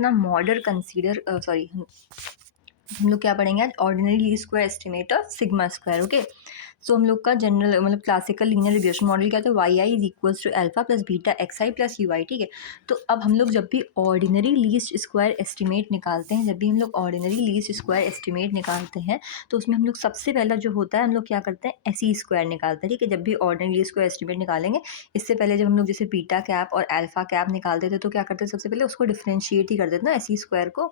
अपना model consider हम लोग क्या पढ़ेंगे आज ordinary least square estimate of sigma square. Okay, so हम लोग का जनरल मतलब क्लासिकल लीनियर रिग्रेशन मॉडल क्या था, Y I is equals to alpha plus beta X I plus U I. ठीक है, तो अब हम लोग जब भी ऑर्डिनरी लीस्ट स्क्वायर एस्टिमेट निकालते हैं, जब भी हम लोग ऑर्डिनरी लीस्ट स्क्वायर एस्टिमेट निकालते हैं तो उसमें हम लोग सबसे पहला जो होता है हम लोग क्या करते हैं, एस ई स्क्वायर निकालते हैं। ठीक है, जब भी ऑर्डिनरी लीस्ट स्क्वायर एस्टिमेट निकालेंगे इससे पहले जब हम लोग जैसे बीटा कैप और अल्फा कैप निकालते थे तो क्या करते थे, सबसे पहले उसको डिफ्रेंशिएट ही कर देते ना एस ई स्क्वायर को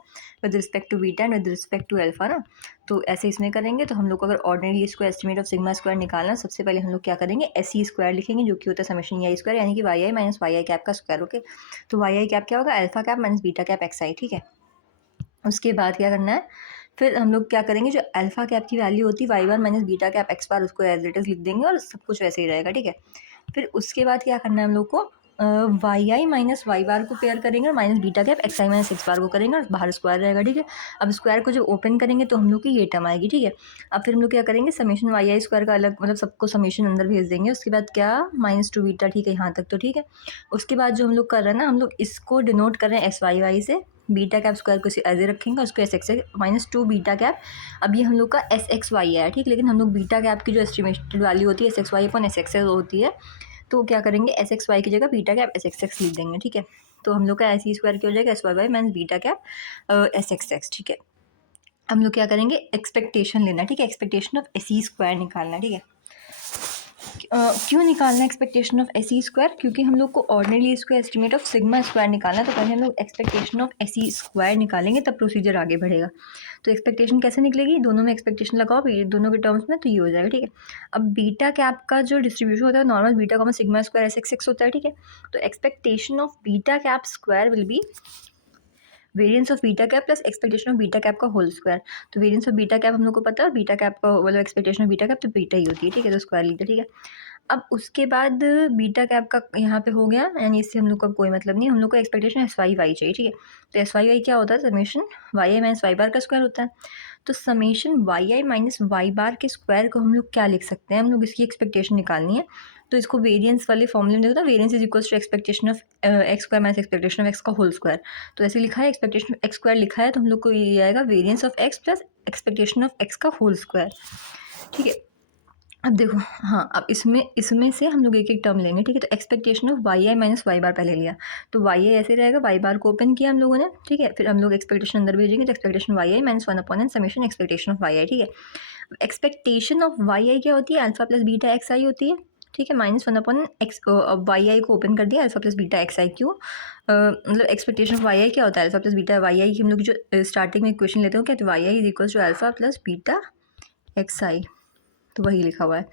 with respect to beta and with respect to alpha ना। तो ऐसे इसमें करेंगे तो हम लोग को अगर ordinary least square estimate of sigma square निकालना, सबसे पहले हम लोग क्या करेंगे, एस ई स्क्वायर लिखेंगे जो कि होता है समेशन आई स्क्वायर यानी कि Y I minus Y I cap का स्क्वायर। ओके, तो वाई आई कैप क्या होगा, alpha cap minus beta cap X I. ठीक है, उसके बाद क्या करना है, फिर हम लोग क्या करेंगे, जो अल्फा कैप की वैल्यू होती है Y one minus beta cap X bar उसको एज इट इज लिख देंगे और सब कुछ वैसे ही रहेगा। ठीक है, फिर उसके बाद क्या करना है हम लोग को, Y I minus Y bar को पेयर करेंगे और माइनस बीटा कैप एक्स आई माइनस एक्स बार को करेंगे और बाहर स्क्वायर रहेगा। ठीक है, अब स्क्वायर को जब ओपन करेंगे तो हम लोग की ये टर्म आएगी। ठीक है, अब फिर हम लोग क्या करेंगे, समेशन वाई आई स्क्वायर का अलग मतलब सबको समेशन अंदर भेज देंगे। उसके बाद क्या, माइनस टू बीटा। ठीक है, यहाँ तक तो ठीक है। उसके बाद जो हम लोग कर रहे हैं ना, हम लोग इसको डिनोट कर रहे हैं एस वाई वाई से, बीटा कैप स्क्वायर को एज ए रखेंगे, उसको S x minus two beta cap. अब ये हम लोग का एस एक्स वाई है। ठीक, लेकिन हम लोग बीटा कैप की जो एस्टिमेटेड वैल्यू होती है S X Y upon S X होती है, तो क्या करेंगे, एस एक्स वाई की जगह beta cap S X x लिख देंगे। ठीक है, तो हम लोग का एस ई स्क्वायर क्या हो जाएगा, S Y Y minus beta cap S X X. ठीक है, हम लोग क्या करेंगे, एक्सपेक्टेशन लेना। ठीक है, expectation of S E square निकालना। ठीक है, क्यों निकालना expectation of S E square, क्योंकि हम लोग को ऑर्डिनरी इसको एस्टिमेट ऑफ सिग्मा स्क्वायर निकालना, तो पहले हम लोग expectation of S E square निकालेंगे तब प्रोसीजर आगे बढ़ेगा। तो एक्सपेक्टेशन कैसे निकलेगी, दोनों में एक्सपेक्टेशन लगाओ दोनों के टर्म्स में, तो ये हो जाएगा। ठीक है, अब बीटा कैप का जो डिस्ट्रीब्यूशन होता है normal beta comma sigma square S X x होता है। ठीक है, तो expectation of beta cap square will be variance of beta cap plus expectation of beta cap का होल स्क्वायर। तो वेरिएंस ऑफ बीटा कैप हम लोग को पता है, बीटा कैप का मतलब एक्सपेक्टेशन ऑफ बीटा कैप तो बीटा ही होती है। ठीक है, तो स्क्वायर लीजिए। ठीक है, अब उसके बाद बीटा कैप का यहाँ पे हो गया, यानी इससे हम लोग का कोई मतलब नहीं, हम लोग को एक्सपेक्टेशन एस वाई वाई चाहिए। ठीक है, तो एस वाई वाई क्या होता है, summation Y I minus Y bar का स्क्वायर होता है। तो summation Y I minus Y बार के स्क्वायर को हम लोग क्या लिख सकते हैं, हम लोग इसकी एक्सपेक्टेशन निकालनी है। तो इसको वेरिएंस वाले फॉर्मूले में देखो, variance is equals to expectation of X square minus expectation of X का होल स्क्वायर। तो ऐसे लिखा है, एक्सपेक्टेशन ऑफ एक्स स्क्वायर लिखा है, तो हम लोग को ये आएगा variance of x plus expectation of X का होल स्क्वायर। ठीक है, अब देखो, हाँ, अब इसमें से हम लोग एक एक टर्म लेंगे। ठीक है, तो expectation of Y I minus Y bar पहले लिया, तो वाई आई ऐसे रहेगा, वाई बार को ओपन किया हम लोगों ने। ठीक है, फिर हम लोग एक्सपेक्टेशन अंदर भेजेंगे, तो expectation Y I minus one upon N summation expectation of Y I. ठीक है, एक्सपेक्टेशन ऑफ वाई आई क्या होती है, alpha plus beta X I होती है। ठीक है, माइनस वन अपॉन एक्स, अब वाई आई को ओपन कर दिया, alpha plus beta X I. क्यों, मतलब एक्सपेक्टेशन ऑफ वाई आई क्या होता है, alpha plus beta Y I की हम लोग जो स्टार्टिंग में इक्वेशन लेते हो क्या, तो Y I is equal to alpha plus beta X I, तो वही लिखा हुआ है।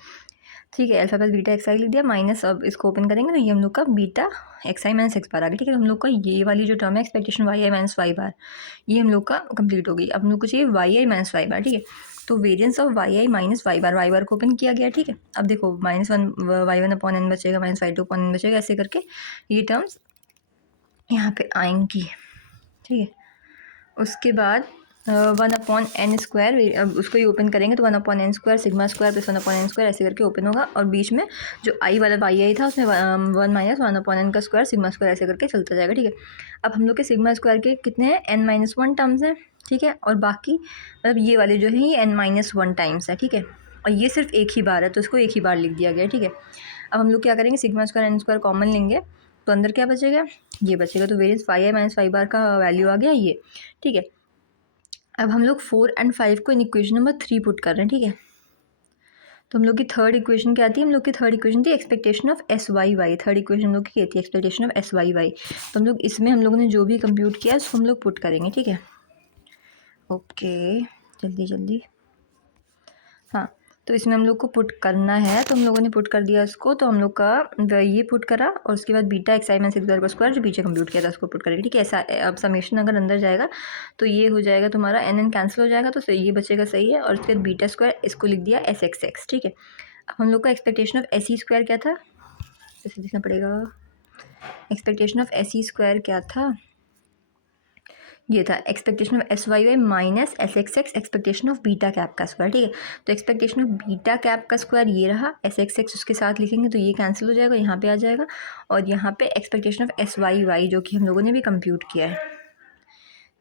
ठीक है, alpha plus beta X I लिख दिया, माइनस अब इसको ओपन करेंगे तो ये हम लोग का बीटा एक्स आई माइनस एक्स बार आ गया। ठीक है, तो हम लोग का ये वाली जो टर्म है expectation Y I minus Y बार, ये हम लोग का कंप्लीट हो गई। अब हम लोग को चाहिए Y I minus Y bar. ठीक है, तो variance of Y I minus Y bar को ओपन किया गया। ठीक है, अब देखो minus one Y one upon N बचेगा, minus Y two upon N बचेगा, ऐसे करके ये टर्म्स यहाँ पे आएंगी। ठीक है, उसके बाद वन अपॉन एन स्क्वायर, अब उसको ही ओपन करेंगे तो one upon N square sigma square plus one upon N square ऐसे करके ओपन होगा, और बीच में जो आई वाला वाई आई था उसमें one minus one upon N का स्क्वायर सिग्मा स्क्वायर ऐसे करके चलता जाएगा। ठीक है, अब हम लोग के सिग्मा स्क्वायर के कितने हैं, एन माइनस वन टर्म्स हैं। ठीक है, और बाकी मतलब ये वाले जो है ये एन माइनस वन टाइम्स है। ठीक है, और ये सिर्फ एक ही बार है तो इसको एक ही बार लिख दिया गया। ठीक है, अब हम लोग क्या करेंगे, sigma square N square common लेंगे तो अंदर क्या बचेगा, ये बचेगा, तो variance Y I minus Y bar का वैल्यू आ गया ये। ठीक है, अब हम लोग 4 और 5 को इन इक्वेशन नंबर 3 पुट कर रहे हैं। ठीक है, तो हम लोग की थर्ड इक्वेशन क्या थी, हम लोग की थर्ड इक्वेशन थी expectation of S Y Y. Third equation हम लोग की थी expectation of S Y Y. तो हम लोग इसमें हम लोगों ने जो भी कंप्यूट किया उसको हम लोग पुट करेंगे। ठीक है, ओके, जल्दी जल्दी, हाँ, तो इसमें हम लोग को पुट करना है, तो हम लोगों ने पुट कर दिया इसको, तो हम लोग का ये पुट करा और उसके बाद बीटा एक्स आई माइनस एक्स बार का स्क्वायर जो पीछे कंप्यूट किया था उसको पुट करेंगे। ठीक है, ऐसा अब समेशन अगर अंदर जाएगा तो ये हो जाएगा तुम्हारा एन एन कैंसिल हो जाएगा, तो ये बचेगा, सही है, और उसके बाद बीटा स्क्वायर इसको लिख दिया एस एक्स एक्स। ठीक है, अब हम लोग का expectation of S E square क्या था, जैसे देखना पड़ेगा, expectation of S E square क्या था, ये था expectation of S Y Y minus S X X expectation of beta cap का स्क्वायर। ठीक है, तो एक्सपेक्टेशन ऑफ बीटा कैप का स्क्वायर ये रहा, एस एक्स एक्स उसके साथ लिखेंगे तो ये कैंसिल हो जाएगा, यहाँ पे आ जाएगा, और यहाँ पे expectation of S Y Y जो कि हम लोगों ने भी कंप्यूट किया है।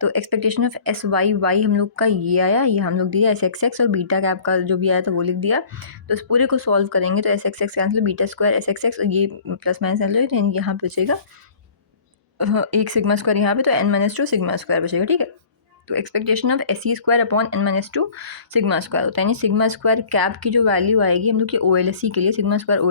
तो expectation of S Y Y हम लोग का ये आया, ये हम लोग दिया एस एक्स एक्स, और बीटा कैप का जो भी आया था वो लिख दिया। तो इस पूरे को सॉल्व करेंगे तो S X x cancel, beta square S X x, ये प्लस माइनस कैंसिल, तो यहाँ बचेगा एक सिग्मा स्क्वायर यहाँ पे, तो n minus two sigma square बचेगा, ठीक है। तो expectation of S E square upon n minus two sigma square होता है, यानी सिग्मा स्क्वायर कैप की जो वैल्यू आएगी हम लोग की ओ एल एस सी के लिए, सिग्मा स्क्वायर ओ